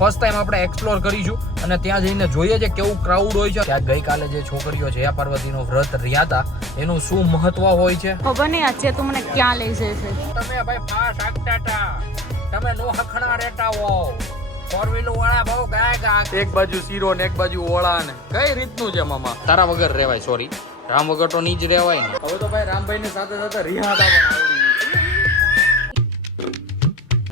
First time આપણે explore કરીશું અને ત્યાં જઈને જોઈએ છે કેવું ક્રાઉડ હોય છે. ત્યાં ગઈકાલે જે છોકરીઓ જયા પાર્વતીનો વ્રત રહ્યા હતા એનું શું મહત્વ હોય છે ખબર નહીં. આજે તું મને ક્યાં લઈ જશે? તમે ભાઈ ફાસ આગતા હતા, તમે નો હખણા રહેતા હો. ફોર વ્હીલર વાળા બહુ ગાય એક બાજુ શીરો ને એક બાજુ ઓળા ને કઈ રીતનું છે મામા? તારા વગર રહેવાય. સોરી, રામ વગર તો નહીં જ રહેવાય ને. હવે તો ભાઈ રામભાઈ ની સાથે સાથે રિહાતા પણ આવડી.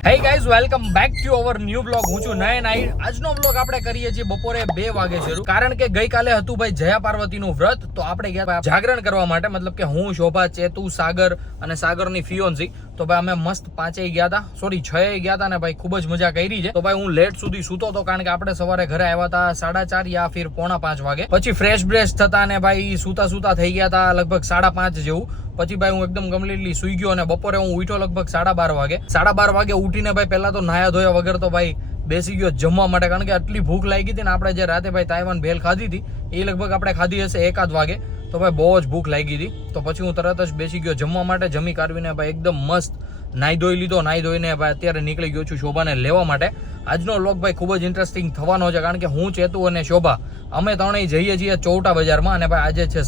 Hey guys, welcome back to our new vlog. હું છું નયન આહિર. આજનો vlog આપણે કરીએ છીએ બપોરે 2 વાગે શરૂ, કારણ કે ગઈકાલે હતું ભાઈ જયા પાર્વતીનું વ્રત. તો આપણે ગયા જાગરણ કરવા માટે, મતલબ કે હું, શોભા, ચેતુ, સાગર અને સાગરની ફિયોન્સી. તો ભાઈ અમે મસ્ત 5 ગયા હતા, સોરી 6 ગયા હતા ને ભાઈ ખૂબ જ મજા કરી છે. તો ભાઈ હું લેટ સુધી સૂતો હતો, કારણ કે આપણે સવારે ઘરે આવ્યા હતા 4:30 યા ફિર 4:45 વાગે. પછી ફ્રેશ બ્રેશ થતા ને ભાઈ સૂતા થઈ ગયા હતા લગભગ 5:30 જેવું. પછી ભાઈ હું એકદમ કમ્પ્લીટલી સુઈ ગયો અને બપોરે હું ઉઠ્યો લગભગ 12:30 વાગે. 12:30 વાગે ઉઠીને ભાઈ પહેલા તો નાયા ધોયા વગર તો ભાઈ બેસી ગયો જમવા માટે, કારણ કે આટલી ભૂખ લાગી હતી ને. આપણે જે રાતે ભાઈ તાઇવાન ભેલ ખાધી હતી એ લગભગ આપણે ખાધી હશે 1-8 વાગે. તો ભાઈ બહુ જ ભૂખ લાગી હતી. તો પછી હું તરત જ બેસી ગયો જમવા માટે. જમી કાઢવીને ભાઈ એકદમ મસ્ત નાઈ ધોઈ લીધો. નાઈ ધોઈને ભાઈ અત્યારે નીકળી ગયો છું શોભાને લેવા માટે. આજનો વ્લોગ ભાઈ ખૂબ જ ઇન્ટરેસ્ટિંગ થવાનો છે, કારણ કે હું, ચેતુ અને શોભા અમે ત્રણેય જઈએ છીએ ચૌટા બજારમાં. અને ભાઈ આજે છે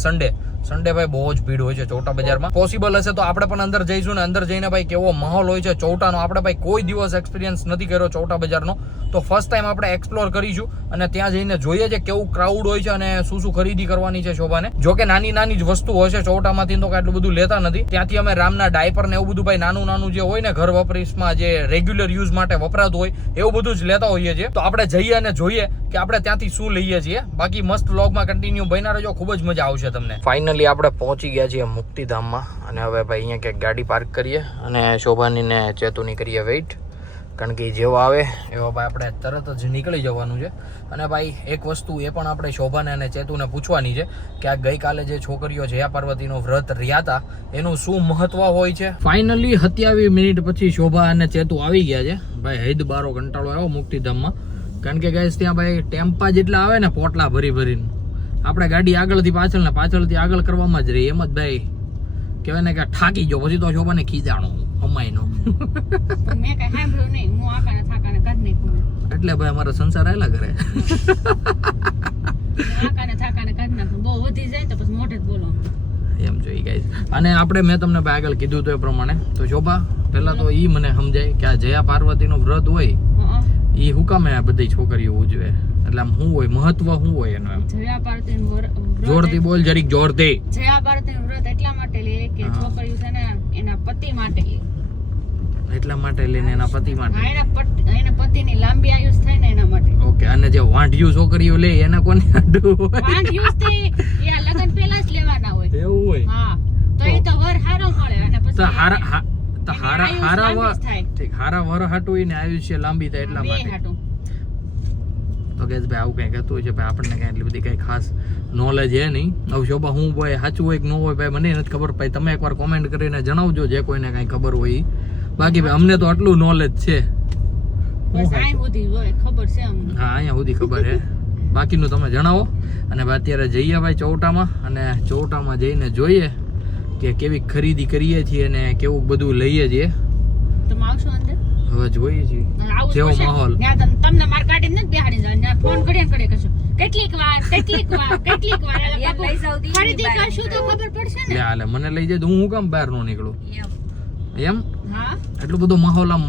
સન્ડે ભાઈ બહુ જ ભીડ હોય છે ચૌટા બજારમાં. પોસિબલ હશે તો આપણે પણ અંદર જઈશું ને અંદર જઈને ભાઈ કેવો માહોલ હોય છે ચૌટાનો. આપણે ભાઈ કોઈ દિવસ એક્સપિરિયન્સ નથી કર્યો ચૌટા બજારનો, તો ફર્સ્ટ ટાઈમ આપણે એક્સપ્લોર કરીશું અને ત્યાં જઈને જોઈએ છે કેવું ક્રાઉડ હોય છે અને શું શું ખરીદી કરવાની છે શોભાને. જો કે નાની નાની જ વસ્તુ હોય છે ચૌટામાંથી, તો એટલું બધું લેતા નથી. ત્યાંથી અમે રામના ડાયપર ને એવું બધું ભાઈ નાનું જે હોય ને ઘર વપરાશમાં જે રેગ્યુલર યુઝ માટે વપરાતું હોય એવું બધું જ લેતા હોઈએ છીએ. તો આપણે જઈએ અને જોઈએ કે આપણે ત્યાંથી શું લઈએ છીએ. બાકી મસ્ત વ્લોગમાં કન્ટિન્યુ બન્યા રહેજો, ખૂબ જ મજા આવશે તમને. ફાઇનલી આપણે પહોંચી ગયા છીએ મુક્તિધામમાં અને હવે ભાઈ અહીંયા ક્યાંક ગાડી પાર્ક કરીએ અને શોભાની ને ચેતુની કરીએ વેઇટ, કારણ કે જેવો આવે એવો ભાઈ આપણે તરત જ નીકળી જવાનું છે. અને ભાઈ એક વસ્તુ એ પણ આપણે શોભાને અને ચેતુને પૂછવાની છે કે આ ગઈકાલે જે છોકરીઓ જયા પાર્વતીનો વ્રત રહ્યા હતા એનું શું મહત્વ હોય છે. ફાઇનલી 27 મિનિટ પછી શોભા અને ચેતુ આવી ગયા છે ભાઈ. હૈદ બારો કંટાળો આવ્યો મુક્તિધામમાં, કારણ કે ગાઈસ ત્યાં ભાઈ ટેમ્પા જેટલા આવે ને પોટલા ભરીને આપણે ગાડી આગળથી પાછળ ને પાછળથી આગળ કરવામાં જ રહી. એમ જ ભાઈ કહેવાય ને કે થાકી ગયો. પછી તો શોભાને ખીજાણો અમાયનો મેં કઈ સાંભળ્યું નહીં. હું આકાને થાકાને કાઢ નાખું એટલે ભાઈ અમારો સંસાર આયલા કરે. આકાને થાકાને કાઢ નાખું. બહુ વધી જાય તો પછી મોઢે જ બોલો એમ જોઈ ગાઈસ. અને આપણે મેં તમને ભાઈ આગળ કીધું તો એ પ્રમાણે તો શોભા પહેલા તો ઈ મને સમજાય કે આ જયા પાર્વતીનું વ્રત હોય ઈ હું કામે આ બધી છોકરીઓ ઉજવે, એટલે આમ શું હોય મહત્વ શું હોય એનું? એમ જયા પાર્વતીનું વ્રત જોરથી બોલ, જરીક જોરથી. જયા પાર્વતીનું વ્રત એટલા માટે લે કે છોકરીઓ છે ને એના પતિ માટે લે. એટલા માટે લઈને એના પતિ માટે, એના પતિની લાંબી આયુષ થાય ને એના માટે. ઓકે. અને જે વાંઢિયું છોકરીઓ લે એને કોને આડું હોય? વાંઢિયું થી યા લગન પહેલા જ લેવાના હોય. એવું હોય? હા, તો એ તો વર હારો મળે અને પછી તો હારા વર હાટું ને આયુષ્ય લાંબી થાય એટલા માટે. તો કે ભાઈ આવું કઈ કહેતું હોય છે ભાઈ, આપણને કઈ એટલી બધી કઈ ખાસ નોલેજ હે નહીં. હવે શોભા હું ભાઈ સાચું હોય કે ન હોય ભાઈ મને નથી ખબર. ભાઈ તમે એકવાર કોમેન્ટ કરીને જણાવજો જે કોઈને કઈ ખબર હોય. બાકી ભાઈ અમને તો આટલું નોલેજ છે. હા, અહીંયા સુધી ખબર હે. બાકીનું તમે જણાવો. અને ભાઈ અત્યારે જઈએ ભાઈ ચૌટામાં, અને ચૌટામાં જઈને જોઈએ કે કેવી ખરીદી કરીએ છીએ અને કેવું બધું લઈએ છીએ. તમે આવશો અંદર? હવે જોઈએ છીએ જેવો માહોલ. તમને માર કાઢીને નથી બેહાડી જાય, ફોન કરે કશો કેટલીક વાર લઈ જાવ ખરીદી કરશું તો ખબર પડશે ને. હાલે મને લઈ જાય તો હું કામ બહાર નો નીકળું એમ? હા, એટલો બધો માહોલ આમ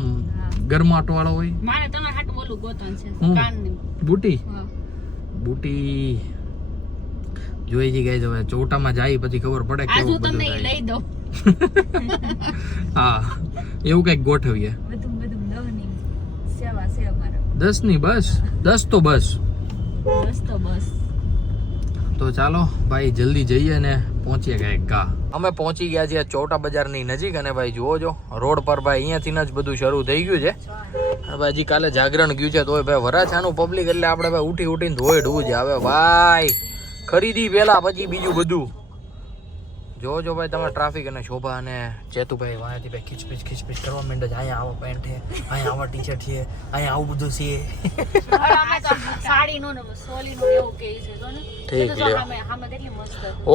ગરમાટ વાળો હોય. મારે તમારે હાટું બોલું ગોતન છે કાનની બુટી જોઈ જી ગઈ. હવે ચોટામાં જાય પછી ખબર પડે કેવું બધું તમને લઈ દો. હા, એવું કઈક ગોઠવીએ. 10 ની બસ 10 તો બસ. તો ચાલો ભાઈ જલ્દી જઈએ ને પહોંચીએ કઈક ગા. અમે પહોંચી ગયા છીએ ચૌટા બજારની નજીક. અને ભાઈ જુઓ જો રોડ પર ભાઈ અહીંયાથી જ બધું શરૂ થઈ ગયું છે. અને ભાઈ હજી કાલે જાગરણ ગયું છે તોય ભાઈ વરાછાનું પબ્લિક એટલે આપણે ભાઈ ઉઠીને ધોઈડવું છે. હવે ભાઈ ખરીદી પેલા પછી બીજું બધું જોજો ભાઈ તમે. ટ્રાફિક અને શોભા અને ચેતુભાઈ વાંથી ભાઈ ખીચપીચ કરવા માંડે છે. અહીંયા આવો પેન્ટ છે, અહીંયા આવા ટી શર્ટ છે, અહીંયા આવું બધું છે.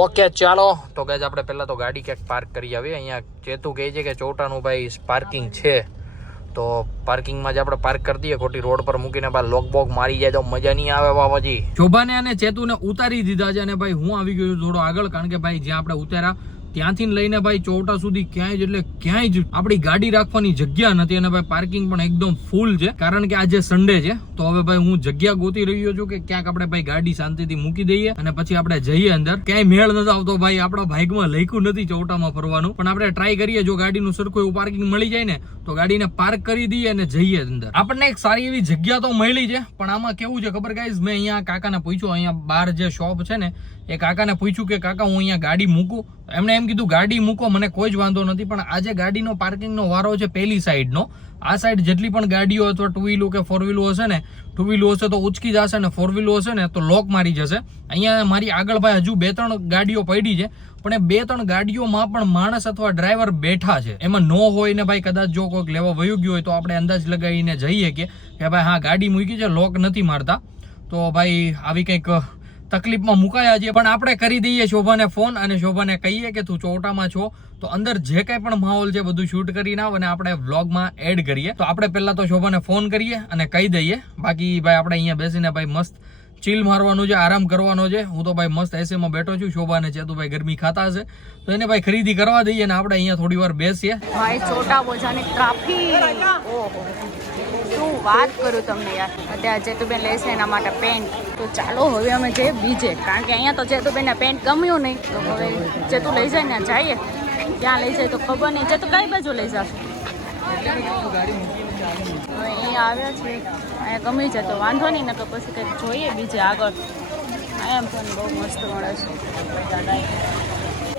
ઓકે ચાલો તો ગાઈસ આપણે પહેલા તો ગાડી ક્યાંક પાર્ક કરી આવીએ. અહીંયા ચેતુ કહે છે કે ચોટાનું ભાઈ પાર્કિંગ છે, તો પાર્કિંગમાં જ આપણે પાર્ક કરી દઈએ, ખોટી રોડ પર મૂકીને ભાઈ લોક બોક મારી જાય તો મજા નહીં આવે બાબાજી. શોભાને અને ચેતુને ઉતારી દીધા છે અને ભાઈ હું આવી ગયો છું થોડો આગળ, કારણ કે ભાઈ જ્યાં આપણે ઉતાર્યા ત્યાંથી લઈને ભાઈ ચોવટા સુધી ક્યાંય જ એટલે ક્યાંય જ આપણી ગાડી રાખવાની જગ્યા નથી અને ભાઈ પાર્કિંગ પણ એકદમ ફૂલ છે, કારણ કે આજે સન્ડે છે. તો હવે ભાઈ હું જગ્યા ગોતી રહ્યો છું કે ક્યાંક આપણે ભાઈ ગાડી શાંતિથી મૂકી દઈએ અને પછી આપણે જઈએ અંદર. ક્યાંય મેળ નથી આવતો ભાઈ, આપણા ભાગમાં લખ્યું નથી ચોવટામાં ફરવાનું, પણ આપણે ટ્રાય કરીએ. જો ગાડીનું સરખું એવું પાર્કિંગ મળી જાય ને તો ગાડીને પાર્ક કરી દઈએ અને જઈએ અંદર. આપણને એક સારી એવી જગ્યા તો મળી છે, પણ આમાં કેવું છે ખબર ગાઈઝ, મેં અહીંયા કાકાને પૂછ્યું, અહીંયા બહાર જે શોપ છે ને એ કાકાને પૂછ્યું કે કાકા હું અહીંયા ગાડી મૂકું. એમને એમ કીધું ગાડી મૂકો, મને કોઈ જ વાંધો નથી, પણ આજે ગાડીનો પાર્કિંગનો વારો છે પેલી સાઈડનો. આ સાઈડ જેટલી પણ ગાડીઓ અથવા ટુ વ્હીલો કે ફોર વ્હીલો હશે ને, ટુ વ્હીલો હશે તો ઉચકી જશે ને ફોર વ્હીલો હશે ને તો લોક મારી જશે. અહીંયા મારી આગળ ભાઈ હજુ 2-3 ગાડીઓ પડી છે, પણ એ 2-3 ગાડીઓમાં પણ માણસ અથવા ડ્રાઈવર બેઠા છે. એમાં નો હોય ને ભાઈ કદાચ જો કોઈક લેવા વયું ગયું હોય તો આપણે અંદાજ લગાવીને જઈએ કે ભાઈ હા ગાડી મૂકી છે, લોક નથી મારતા. તો ભાઈ આવી કંઈક તકલીફમાં મુકાયા છે, પણ આપણે કરી દઈએ શોભાને ફોન અને શોભાને કહીએ કે તું ચોવટામાં છો તો અંદર જે કંઈ પણ માહોલ છે બધું શૂટ કરીને આવ અને આપણે વ્લોગમાં એડ કરીએ. તો આપણે પહેલા તો શોભાને ફોન કરીએ અને કહી દઈએ. બાકી ભાઈ આપણે અહીંયા બેસીને ભાઈ મસ્ત ચીલ મારવાનું છે, આરામ કરવાનો છે. હું તો ભાઈ મસ્ત એસીમાં બેઠો છું, શોભાને ચેતુભાઈ ગરમી ખાતા હશે તો એને ભાઈ ખરીદી કરવા દઈએ અને આપણે અહીંયા થોડી વાર બેસીએ. ભાઈ છોટા બોજાની ટ્રાફિક, ઓહો શું વાત કરું તમને યાર. અત્યારે જેતુબેન લેશે એના માટે પેન્ટ, તો ચાલો હવે અમે જઈએ બીજે, કારણ કે અહીંયા તો જેતુબેનને પેન્ટ ગમ્યું નહીં, તો હવે જેતુ લઈ જાય ને જઈએ. ત્યાં લઈ જાય તો ખબર નહીં, જેતુ કઈ બાજુ લઈ જશે. હવે અહીંયા આવ્યા છે, અહીંયા ગમી જાય તો વાંધો નહીં, ને તો પછી કંઈક જોઈએ બીજે આગળ. અહીંયા પણ બહુ મસ્ત મળે છે,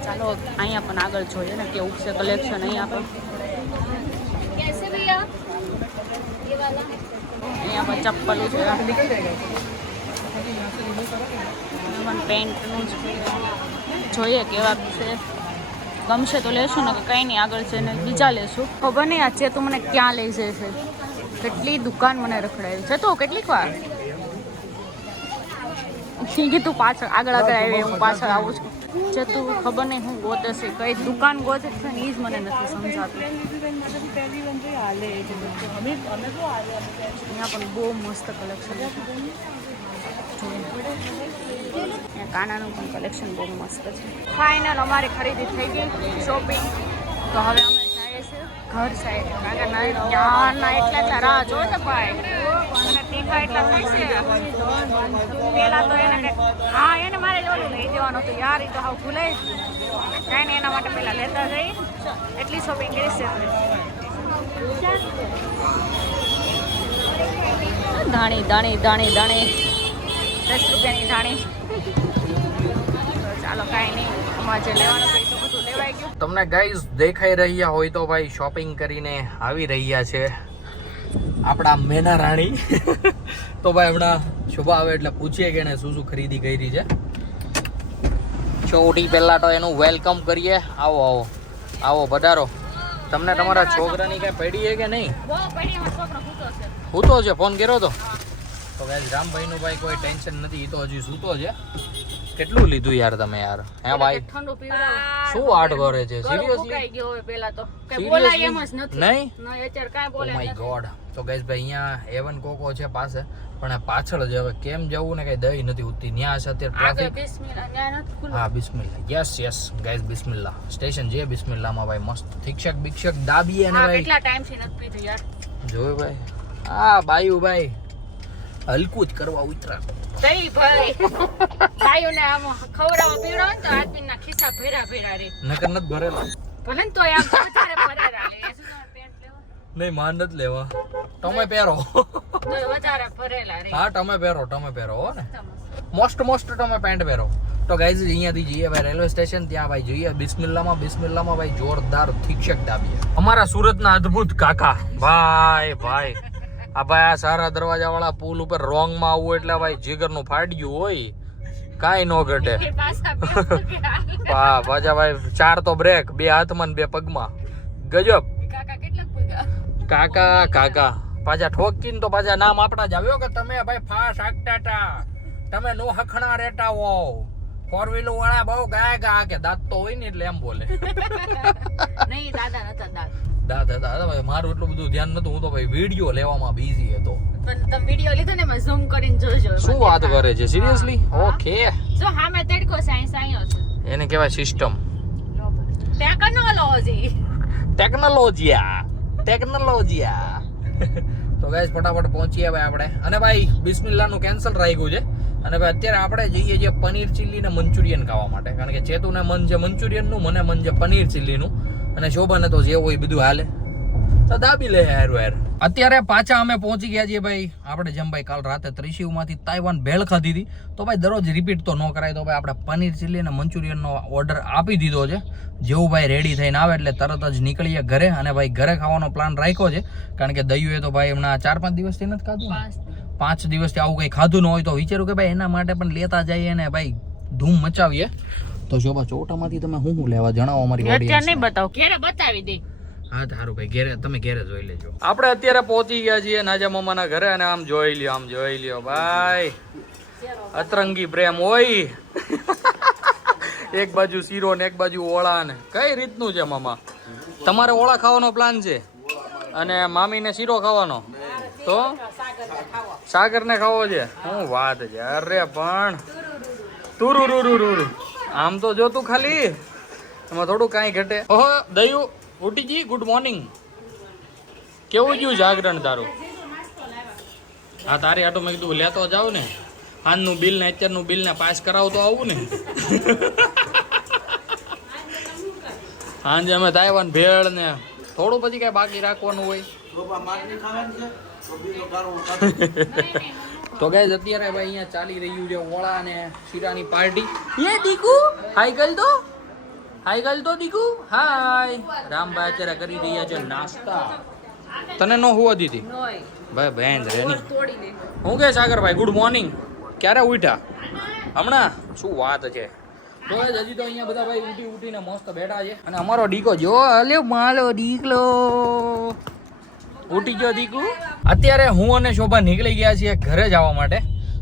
ચાલો અહીંયા પણ આગળ જોઈએ ને કેવું છે કલેક્શન. અહીંયા પણ અહીંયા પણ ચપ્પલો છે, પણ પેન્ટનું જ જોઈએ કેવા છે. ગમશે તો લેશું ને કંઈ નહીં, આગળ જઈને બીજા લેશું. ખબર નહીં આ છે તું મને ક્યાં લઈ જાય છે, કેટલી દુકાન મને રખડાવી છે. તો કેટલીક વાર કીધું પાછળ આગળ આવી, હું પાછળ આવું છું. જે તું ખબર નહીં હું ગોતે છે, કઈ દુકાન ગોતે છે ને એ જ મને નથી સમજાતું. અહીંયા પણ બહુ મસ્ત કલેક્શન છે, કાનાનું પણ કલેક્શન બહુ મસ્ત છે. ફાઇનલ અમારી ખરીદી થઈ ગઈ, શોપિંગ. તો હવે અમે જઈએ છીએ ઘર સાઈડ, કારણ કે ના એટલા રાહ જોઈ છે ભાઈ, અને તીખા એટલા થાય છે. પેલા તો એને હા એને મારે લોલું લઈ જવાનું હતું યાર, એ તો હાવ ભૂલાય જ કાંઈ નહીં. એના માટે પહેલાં લેતા જઈ, એટલી શોપિંગ કરી છે. ધાણી ધાણી ધાણી ધાણી 10 રૂપિયાની ધાણી. ચાલો કાંઈ નહીં, અમારે જે લેવાનું હતું એ તો બધું લેવાઈ ગયું. તમને ગાઈઝ દેખાઈ રહ્યા હોય તો ભાઈ શોપિંગ કરીને આવી રહ્યા છે આપણા મેના રાણી. તો ભાઈ હમણાં શોભા આવે એટલે પૂછીએ કે એને શું શું ખરીદી કરી છે. સૌથી પહેલા તો એનું વેલકમ કરીએ. આવો આવો આવો પધારો. તમને તમારા છોકરાની કઈ પડી છે કે નહીં? સૂતો છે, ફોન કર્યો તો ગાઈઝ રામભાઈનું ભાઈ કોઈ ટેન્શન નથી, એ તો હજી સૂતો છે. કેટલું લીધું યાર તમે યાર? હે ભાઈ ઠંડુ પીવડાવો. શું આટ કરે છે સિરિયસલી? સુકાઈ ગયો હોય પહેલા તો કઈ બોલાય એમ જ નથી. નહીં અત્યારે કાંઈ ઓ બોલાય માય નથી. ગોડ. તો ગાઈઝ ભાઈ અહીંયા એવન કોકો છે પાસે, પણ આ પાછળ જ હવે કેમ જવું ને કઈ દઈ નથી ઉઠતી. ત્યાં છે અત્યારે આગળ ટ્રાફિક. બિસ્મિલ્લાહ ત્યાં નથી ખુલ્લું. હા Bismillah, yes yes guys Bismillah. Station જે બિસ્મિલ્લાહમાં ભાઈ મસ્ત થીક્ષક બિક્ષક દાબીએ ને હા ભાઈ કેટલા ટાઈમથી નથી પીધું યાર. જોયું ભાઈ આ બાયુ ભાઈ હલકું જ કરવા ઉતરા. તઈ ભાઈ ગાયોને આમ ખવડાવવા પીવડાવો ને તો આદમીના ખિસ્સા ભેરા ભેરા રે. નકર નથી ભરેલા. ભલે ને તોય આમ વધારે ભરેલા લે. શું પેન્ટ લેવા? નહીં માન નથી લેવા. તમે પહેરો. તોય વધારે ભરેલા રે. હા તમે પહેરો હો ને. મોસ્ટ તમે પેન્ટ પહેરો. તો ગાઈઝ અહીંયાથી જઈએ ભાઈ રેલવે સ્ટેશન, ત્યાં ભાઈ જોઈએ બિસ્મિલ્લાહમાં ભાઈ જોરદાર થીક્ષક દાબીએ. અમારા સુરતના અદ્ભુત કાકા ભાઈ આ ભાઈ આ સારા દરવાજા વાળા પુલ ઉપર રોંગ માં આવવું એટલે ભાઈ જીગરનું ફાડ્યું હોય, કાંઈ નો ઘટે. પાછા ભાઈ 4 તો બ્રેક, 2 હાથમાં ને 2 પગમાં. ગજબ કાકા કેટલા પૂગા. કાકા પાછા ઠોકીને તો પાછા નામ આપણા જ આવ્યો કે તમે ભાઈ ફાસ હાંકતા હતા, તમે નો હખણા રહેતા હો. ફોર વ્હીલર વાળા બહુ ગાય ગા કે દાંત તો હોય ને એટલે એમ બોલે. નહીં દાદા નતા દાંત હતા ભાઈ, મારું એટલું બધું ધ્યાન નતું, હું તો ભાઈ વિડીયો લેવામાં બિઝી હતો. પણ તમે વિડિયો લીધો ને મેં ઝૂમ કરીને જોજો. શું વાત કરે છે સિરિયસલી? ઓકે, જો હામે તડકો સાયન્સ આયો છે. એને કહેવાય સિસ્ટમ, ટેકનોલોજી. ટેકનોલોજીયા. તો ગાઈસ ફટાફટ પહોંચીએ ભાઈ આપણે. અને ભાઈ બિસ્મિલ્લાહ નું કેન્સલ રાખ્યું છે. અને ભાઈ અત્યારે આપણે જઈએ છીએ પનીર ચીલી ને મંચુરિયન ખાવા માટે, કારણ કે ચેતુને મન છે મંચુરિયન નું, મને મન છે પનીર ચીલી નું, અને શોભાને તો જે હોય બધું હાલે, તો દાબી લે યાર. અત્યારે પાછા અમે પહોંચી ગયા છીએ ભાઈ. આપણે જેમ ભાઈ કાલ રાતે ત્રિશિવમાંથી તાઇવાન ભેળ ખાધી હતી, તો ભાઈ દરરોજ રિપીટ તો ન કરાય, તો ભાઈ આપણે પનીર ચીલી અને મંચુરિયનનો ઓર્ડર આપી દીધો છે. જેવું ભાઈ રેડી થઈને આવે એટલે તરત જ નીકળીએ ઘરે. અને ભાઈ ઘરે ખાવાનો પ્લાન રાખ્યો છે, કારણ કે દયુએ તો ભાઈ હમણાં 4-5 દિવસથી નથી ખાધું, 5 દિવસથી આવું કંઈ ખાધું ન હોય, તો વિચાર્યું કે ભાઈ એના માટે પણ લેતા જઈએ ને ભાઈ ધૂમ મચાવીએ. તો શોભા ચોટામાંથી તમે શું લેવા જણાવો અમારી ઓડિયન્સ. નહીં બતાવો, ક્યારે બતાવી દે. હા સારું ભાઈ, તમે ઘેરે જોઈ લેજો. આપણે અત્યારે પહોંચી ગયા છીએ નાજા મામાના ઘરે, અને આમ જોઈ લ્યો ભાઈ, અતરંગી પ્રેમ હોય. એક બાજુ શીરો ને એક બાજુ ઓળા ને. કઈ રીતનું છે મામા? તમારે ઓળા ખાવાનો પ્લાન છે અને મામીને શીરો ખાવાનો, તો સાગર ને ખાવો છે. શું વાત છે, અરે પણ તુરુ આમ તો જો તું ખાલી એમાં થોડું કાંઈ ઘટે. ઓહો દયુ ઉઠીજી, ગુડ મોર્નિંગ. કેવું ગયું જાગરણ તારું? હા તારી આટો મેં કીધું લેતો જાવ ને, હાનનું બિલ ને અત્યારનું બિલ ને પાસ કરાવતો આવું ને. હાંજે અમે તાઇવાન ભેળ ને થોડું પછી કઈ બાકી રાખવાનું હોય. તો ગાઈસ અત્યારે ભાઈ અહીંયા ચાલી રહ્યું છે ઓળા અને શીરાની પાર્ટી. એ દીકુ હાઈ ગલ તો દીકુ હાય. રામભાઈ અત્યારે કરી રહ્યા છે નાસ્તા. તને નો હોવા દીધી ભાઈ બેન રેની. હું કે સાગરભાઈ ગુડ મોર્નિંગ, ક્યારે ઉઠ્યા? હમણાં? શું વાત છે. તો હજી તો અહીંયા બધા ભાઈ ઉઠીને મસ્ત બેઠા છે. અને અમારો ડીકો જો અલ્યો માલો દીકલો ઉઠી ગયો દીકુ. અત્યારે હું અને શોભા નીકળી ગયા છીએ ઘરે જવા માટે.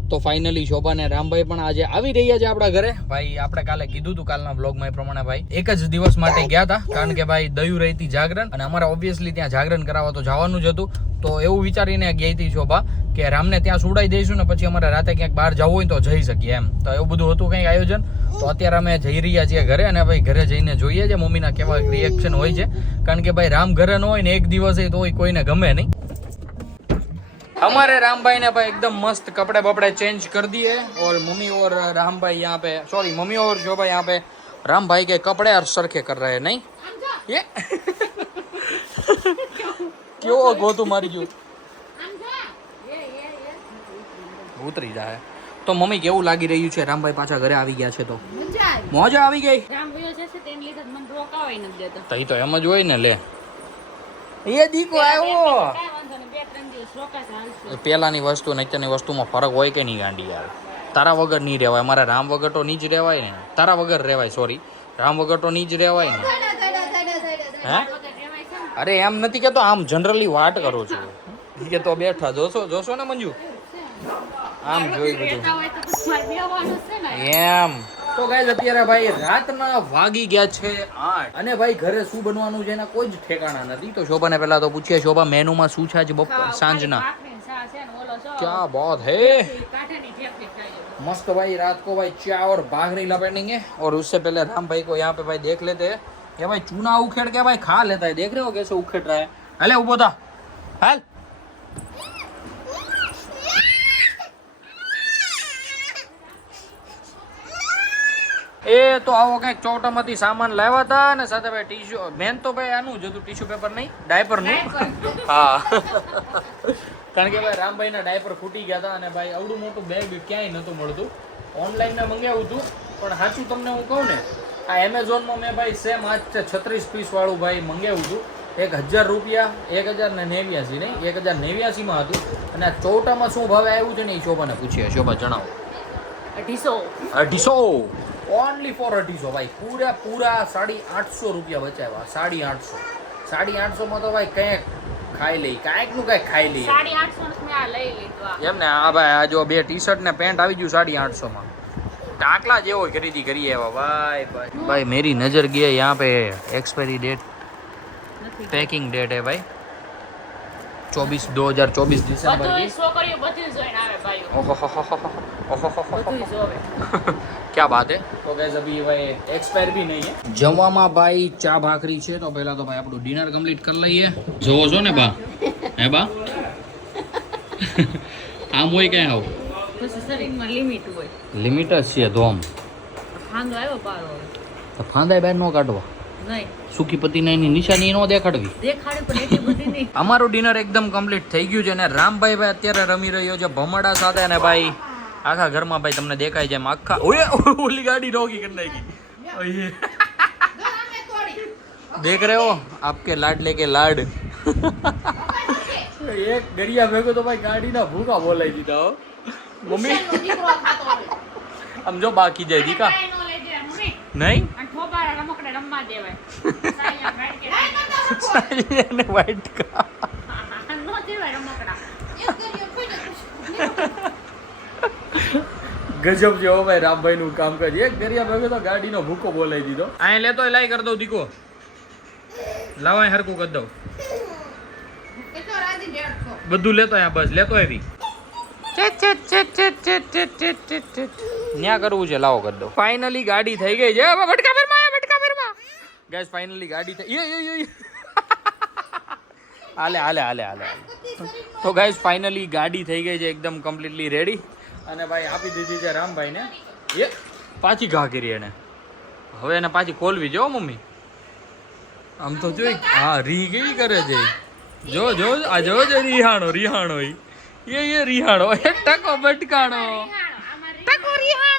તો ફાઇનલી શોભા ને રામભાઈ પણ આજે આવી રહ્યા છે આપણા ઘરે. ભાઈ આપણે કાલે કીધું હતું કાલના બ્લોગમાં એ પ્રમાણે ભાઈ એક જ દિવસ માટે ગયા હતા, કારણ કે ભાઈ દયુ રહી હતી જાગરણ, અને અમારે ઓબ્વિયસલી ત્યાં જાગરણ કરાવવા તો જવાનું જ હતું. તો એવું વિચારીને ગઈ હતી શોભા કે રામને ત્યાં સુડાઈ દઈશું ને પછી અમારે રાતે ક્યાંક બહાર જવું હોય તો જઈ શકીએ એમ. તો એવું બધું હતું કંઈક આયોજન. તો અત્યારે અમે જઈ રહ્યા છીએ ઘરે, અને ભાઈ ઘરે જઈને જોઈએ છે મમ્મીના કેવા રિએક્શન હોય છે, કારણ કે ભાઈ રામ ઘરે ન હોય ને એક દિવસ તો કોઈને ગમે નહીં. हमारे राम भाई ने भाई एकदम मस्त कपड़े बपड़े चेंज कर दिए, और मम्मी और राम भाई यहाँ पे मम्मी और शोभा यहाँ पे राम भाई के कपड़े और सरखे कर रहे हैं. नहीं ये क्यों गोतू मारी क्यों उतरी जाए. तो मम्मी केवू लागी रही है? राम भाई पाछा घरे आवी गया छे तो मौज आवी गई. तई तो एम ज होय ने. ले ये दीको આવ્યો. પેલાની વસ્તુ ને અત્યારની વસ્તુમાં ફરક હોય કે નહીં ગાંડી યાર? તારા વગર નહીં રહેવાય, મારા રામ વગર તો નહીં જ રહેવાય ને. તારા વગર રહેવાય, સોરી રામ વગર તો નહીં જ રહેવાય ને. હે અરે એમ નથી કેતો, આમ જનરલી વાત કરું છું. કે તો બેઠા જોશો ને મંજુ, આમ જોઈ બધું એમ. તો ગાઈસ અત્યારે ભાઈ રાતના વાગી ગયા છે 8, અને ભાઈ ઘરે શું બનવાનું છે એના કોઈ જ ઠેકાણા નથી. તો શોભાને પહેલા તો પૂછીએ, શોભા મેનુમાં શું છે આજે સાંજના? क्या बात है, मस्त भाई. रात को भाई चाय और भाखरी लपेटेंगे, और उससे पहले राम भाई को यहाँ पे भाई देख लेते हैं कि भाई चूना उखेड़ के भाई खा लेता है. देख रहे हो कैसे उखेड़ रहा है. अले उबो था हाल. એ તો આવો કંઈક ચોટામાંથી સામાન લાવ્યા હતા, અને સાથે ભાઈ ટીશ્યુ, મેન તો ભાઈ આનું જ હતું, ટીશ્યુ પેપર નહીં, ડાયપરનું. હા કારણ કે ભાઈ રામભાઈના ડાયપર ફૂટી ગયા હતા, અને ભાઈ આવડું મોટું બેગ ક્યાંય નહોતું મળતું. ઓનલાઈન મેં મંગાવ્યું હતું, પણ સાચું તમને હું કહું ને, આ એમેઝોનમાં મેં ભાઈ સેમ આ 36 પીસ વાળું ભાઈ મંગાવ્યું હતું. 1000 રૂપિયા, 1089 નહીં, 1089માં હતું. અને આ ચોટામાં શું ભાવે આવ્યું છે ને એ શોભાને પૂછીએ. શોભા જણાવો. 250 ઓનલી ફોર 250 ભાઈ. પૂરા 850 રૂપિયા બચાવ્યા. 850 માં તો ભાઈ કંઈક ખાઈ લઈ, કાંઈક નું કંઈક ખાઈ લઈએ. 850 મેં આ લઈ લીધું એમ ને. આ ભાઈ આ જો 2 ટી-શર્ટ ને પેન્ટ આવી ગયું 850 માં. टाकला जेवो खरीदी करी है भाई भाई मेरी नजर गई है यहाँ पे एक्सपायरी डेट पैकिंग डेट है भाई 2024 दिसंबर की છોકરીઓ બધી જોઈને આવે ભાઈઓ ओहो બધું જોવે क्या बात है तो गैस अभी भाई एक्सपायर भी नहीं है જમવામાં ભાઈ ચા ભાખરી છે તો પહેલા તો ભાઈ આપણું ડિનર કમ્પ્લીટ કરી લઈએ જોવો છો ને બા હે બા આમ હોય ક્યાં આવ પછી શરીરમાં લિમિટ હોય લિમિટ જ છે તો આમ ફાંદો આવ્યો પારો હવે તો ફાંદાય બહાર નો કાઢવા નહીં સુકી પતિના એની નિશાની નો દેખાડવી દેખાડે પણ એટલી બધી નહીં અમારું ડિનર એકદમ કમ્પ્લીટ થઈ ગયું છે અને રામભાઈ ભાઈ અત્યારે રમી રહ્યો છે ભમરડા સાથે અને ભાઈ આખા ઘરમાં ભાઈ તમને દેખાય છે એમ આખા ઓય ઓલી ગાડી રોકી કરી નાખી ઓય देख रहे हो आपके लाडले के लाड एक गरिया भેગો તો ભાઈ ગાડીના ભૂકા બોલાઈ દીધા હો મમ્મી આમ જો બાકી જાય દીકા નહીં રમવા દેવાય અને વાઈટ કા નો દેવાય રમકડા ગજબ છે હો ભાઈ રામભાઈ નું કામ કરે એક गरिया ભેગો તો ગાડીનો ભૂકો બોલાઈ દીધો અહીં લેતો લાઈ કરી દઉં દીકો લાવાય હરકું કરી દઉં બધું લેતો અહીંયા બસ લેતો આવી ન્યા કરવું છે લાવો કરી દો ફાઇનલી ગાડી થઈ ગઈ છે હવે ભટકા ફેરમાં ગાઈસ ફાઇનલી ગાડી થઈ હાલે તો ગાઈસ ફાઇનલી ગાડી થઈ ગઈ છે એકદમ કમ્પ્લીટલી રેડી અને ભાઈ આપી દીધી છે રામભાઈને એ પાછી ઘા કરી એને હવે એને પાછી ખોલવી જો મમ્મી આમ તો જોઈ હા રી કેવી કરે છે જો આ જો રિહાણો એ રિહાણો એ ટકો બટકાણો ટકો રિહાણો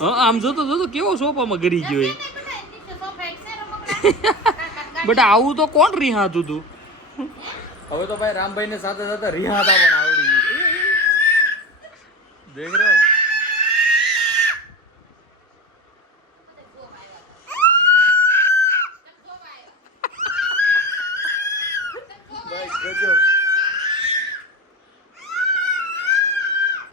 આમ જોતો કેવો સોફામાં ગરી ગયો એ બેટા આવું તો કોણ રિહાતું તું હવે તો ભાઈ રામભાઈ ને સાથે સાથે રિહાતા પણ આવડી ગયું દેખ રહ્યો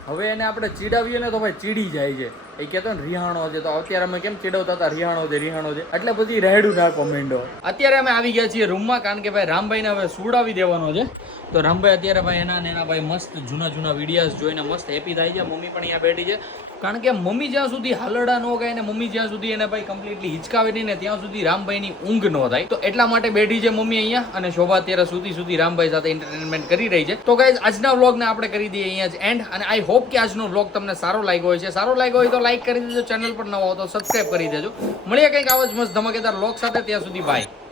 હવે એને આપણે ચીડાવીએ ને તો ભાઈ ચીડી જાય છે એ કહેતો ને રિહાણો છે તો અત્યારે અમે કેમ ચીડવતા હતા રિહાણો છે એટલે બધી રાયડું નાખો માંડો અત્યારે અમે આવી ગયા છીએ રૂમમાં કારણ કે ભાઈ રામભાઈને હવે સુડાવી દેવાનો છે તો રામભાઈ અત્યારે ભાઈ એના ભાઈ મસ્ત જૂના વિડીયોઝ જોઈને મસ્ત હેપી થાય છે મમ્મી પણ અહીંયા બેઠી છે કારણ કે મમ્મી જ્યાં સુધી હાલરડા ન ગાય ને મમ્મી જ્યાં સુધી એને ભાઈ કમ્પ્લીટલી હિચકાવે નહીં ને ત્યાં સુધી રામભાઈની ઊંઘ ન થાય તો એટલા માટે બેઠી છે મમ્મી અહીંયા અને શોભા અત્યારે સુધી રામભાઈ સાથે એન્ટરટેનમેન્ટ કરી રહી છે તો ગાઈઝ આજના વ્લોગને આપણે કરી દઈએ અહીંયા જ એન્ડ અને આઈ હોપ કે આજનો વ્લોગ તમને સારો લાગ્યો હોય છે સારો લાગ્યો હોય તો લાઈક કરી દેજો ચેનલ પર નવો હો તો સબસ્ક્રાઇબ કરી દેજો મળીએ કંઈક આવા જ મસ્ત ધમાકેદાર વ્લોગ સાથે ત્યાં સુધી બાય